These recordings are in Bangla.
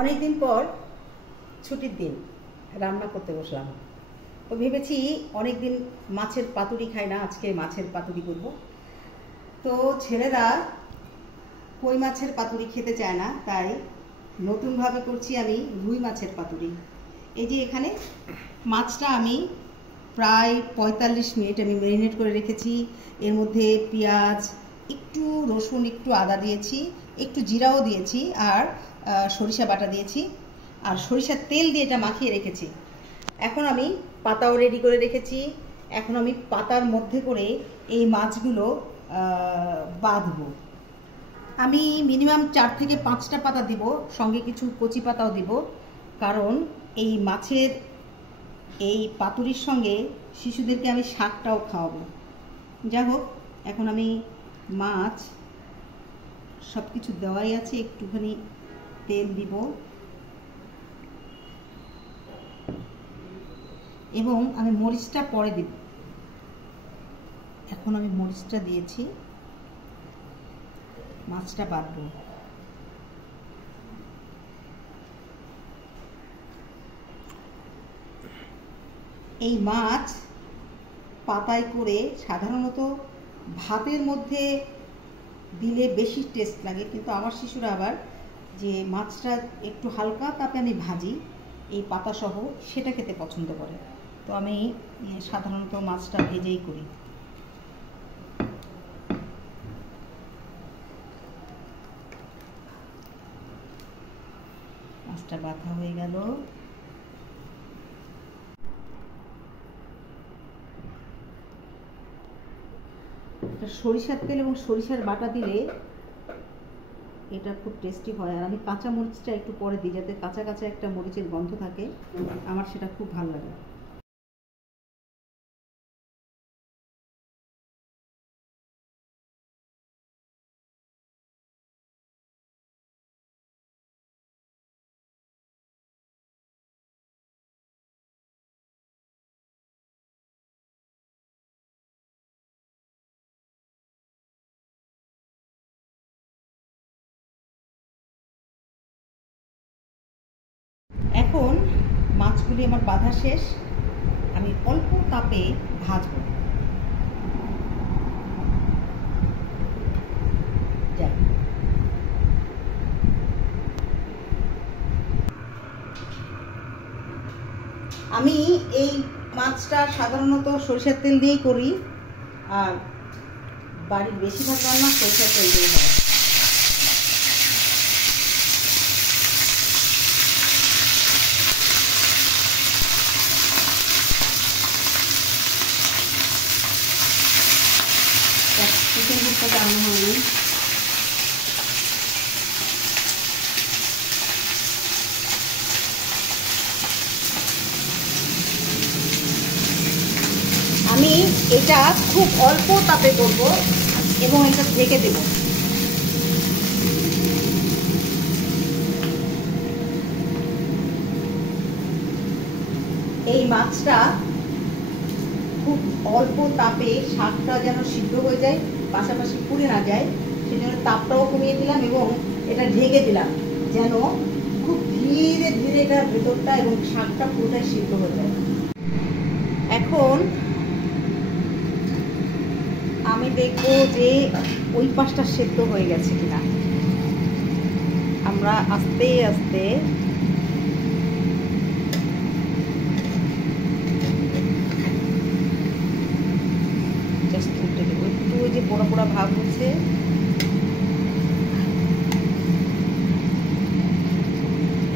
অনেকদিন পর ছুটির দিন রান্না করতে বসলাম। তো ভেবেছি অনেকদিন মাছের পাতুরি খাই না, আজকে মাছের পাতুরি করব। তো ছেলেরা কই মাছের পাতুরি খেতে চায় না, তাই নতুনভাবে করছি আমি রুই মাছের পাতুরি। এই যে এখানে মাছটা আমি প্রায় 45 মিনিট আমি ম্যারিনেট করে রেখেছি। এর মধ্যে পেঁয়াজ, একটু রসুন, একটু আদা দিয়েছি, একটু জিরাও দিয়েছি, আর সরিষা বাটা দিয়েছি, আর সরিষার তেল দিয়ে এটা মাখিয়ে রেখেছি। এখন আমি পাতাও রেডি করে রেখেছি। এখন আমি পাতার মধ্যে করে এই মাছগুলো বাঁধবো। আমি মিনিমাম 4 থেকে 5টা পাতা দিব, সঙ্গে কিছু কচি পাতাও দিব, কারণ এই মাছের এই পাতুরির সঙ্গে শিশুদেরকে আমি শাকটাও খাওয়াবো। যাই হোক, এখন আমি মাছ সব কিছু দেওয়াই আছে, একটুখানি তেল দিব এবং আমি মরিচটা পরে দিব। এখন আমি মরিচটা দিয়েছি, মাছটা বাঁধবো। এই মাছ পাতায় করে সাধারণত ভাতের মধ্যে দিলে বেশি টেস্ট লাগে, কিন্তু আমার শিশুরা আবার যে মাছটা একটু হালকা তাপে আমি ভাজি এই পাতা সহ, সেটা খেতে পছন্দ করে। তো আমি সাধারণত মাছটা ভেজেই করি। মাছটা বাঁধা হয়ে গেল। সরিষার তেল এবং সরিষার বাটা দিলে এটা খুব টেস্টি হয়। আর আমি কাঁচা মরিচটা একটু পরে দিই, যাতে কাঁচা কাঁচা একটা মরিচের গন্ধ থাকে, আমার সেটা খুব ভালো লাগে। এখন মাছগুলি আমার বাঁধা শেষ, আমি অল্প তাপে ভাজবো। আমি এই মাছটা সাধারণত সরিষার তেল দিয়েই করি, আর বাড়ির বেশিরভাগ রান্না সরিষার তেল দিয়ে হয়। চিকেন ভুট্টা রান্না হয়নি। আমি এটা খুব অল্প তাপে করব এবং এটা ঢেকে দেব। এই মাছটা খুব অল্প তাপে শাকটা যেন সিদ্ধ হয়ে যায়, পাশাপাশি পুড়ে না যায়, সেজন্য তাপটাও কমিয়ে দিলাম এবং এটা ঢেকে দিলাম, যেন খুব ধীরে ধীরে এটার ভেতরটা এবং শাকটা পুরোটাই সিদ্ধ হয়ে যায়। এখন আমি দেখবো যে ওই পাশটা সেদ্ধ হয়ে গেছে কিনা। আমরা আস্তে আস্তে জাস্ট উল্টে দেবো, একটু ওই যে পোড়া পোড়া ভাব হচ্ছে,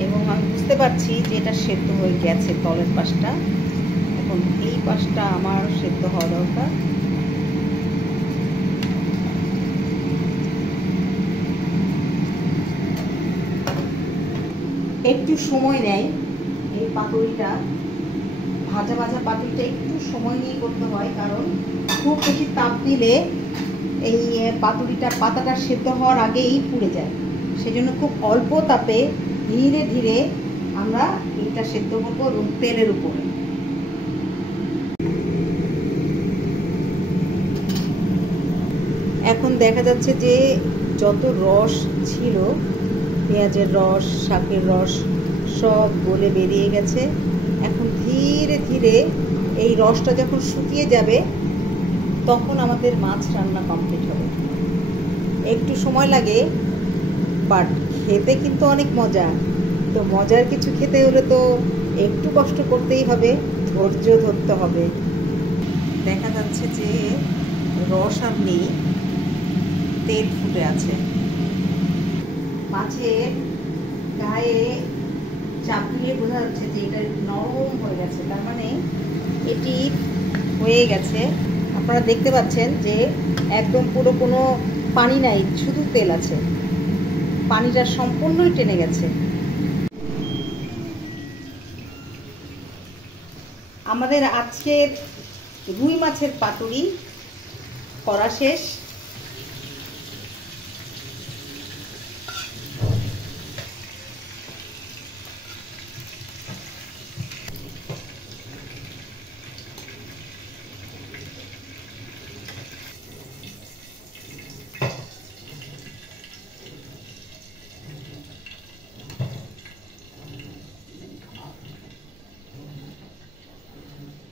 এবং আমি বুঝতে পারছি যে এটা সেদ্ধ হয়ে গেছে তলের পাশটা। এখন এই পাশটা আমার সেদ্ধ হওয়া দরকার। একটু সময় নেয় এই পাতুরিটা, ভাজা ভাজা পাতুরিটা একটু সময় নিয়ে করতে হয়, কারণ খুব বেশি তাপ দিলে এই পাতাটা সেদ্ধ হওয়ার আগেই পুড়ে যায়। সেজন্য খুব অল্প তাপে ধীরে ধীরে আমরা এটা সেদ্ধ করবো এবং তেলের উপরে। এখন দেখা যাচ্ছে যে যত রস ছিল পেঁয়াজের রস, শাকের রস সব গলে বেরিয়ে গেছে। এখন ধীরে ধীরে এই রসটা যখন শুকিয়ে যাবে তখন আমাদের মাছ রান্না কমপ্লিট হবে। একটু সময় লাগে, বাট খেতে কিন্তু অনেক মজা। তো মজার কিছু খেতে হলে তো একটু কষ্ট করতেই হবে, ধৈর্য ধরতে হবে। দেখা যাচ্ছে যে রস আর নেই, তেল ফুটে আছে। মাছের গায়ে চাপ দিয়ে বোঝা যাচ্ছে যে এটা নরম হয়ে গেছে, তার মানে এটি হয়ে গেছে। আপনারা দেখতে পাচ্ছেন যে একদম পুরো কোনো পানি নাই, শুধু তেল আছে, পানিটা সম্পূর্ণই টেনে গেছে। আমাদের আজকের রুই মাছের পাতুরি করা শেষ।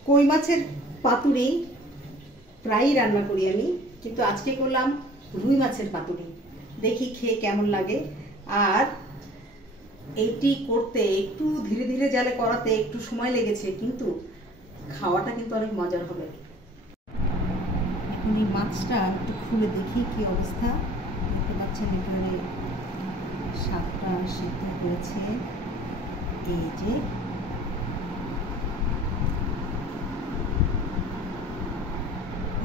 কই মাছের পাতুরি প্রায়ই রান্না করি আমি, কিন্তু আজকে করলাম রুই মাছের পাতুরি। দেখি খেয়ে কেমন লাগে। আর এইটি করতে একটু ধীরে ধীরে জালে করাতে একটু সময় লেগেছে, কিন্তু খাওয়াটা কিন্তু অনেক মজার হবে। এখন এই মাছটা একটু খুলে দেখি কি অবস্থা। দেখতে পাচ্ছেন এখানে শাকটা সিদ্ধ হয়েছে। এই যে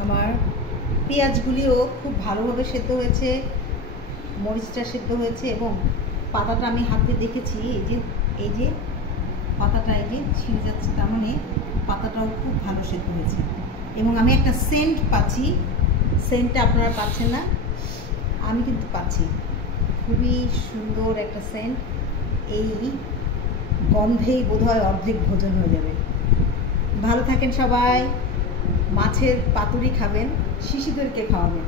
আমার পেঁয়াজগুলিও খুব ভালোভাবে সেদ্ধ হয়েছে, মরিচটা সেদ্ধ হয়েছে, এবং পাতাটা আমি হাতে দেখেছি, এই যে পাতাটা এই যে ছিঁড়ে যাচ্ছে, তার মানে পাতাটাও খুব ভালো সেদ্ধ হয়েছে। এবং আমি একটা সেন্ট পাচ্ছি, সেন্টটা আপনারা পাচ্ছেন না, আমি কিন্তু পাচ্ছি। খুবই সুন্দর একটা সেন্ট। এই গন্ধেই বোধহয় অর্ধেক ভোজন হয়ে যাবে। ভালো থাকেন সবাই। মাছের পাতুরি খাবেন, শিশুদেরকে খাওয়াবেন।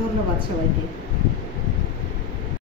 ধন্যবাদ সবাইকে।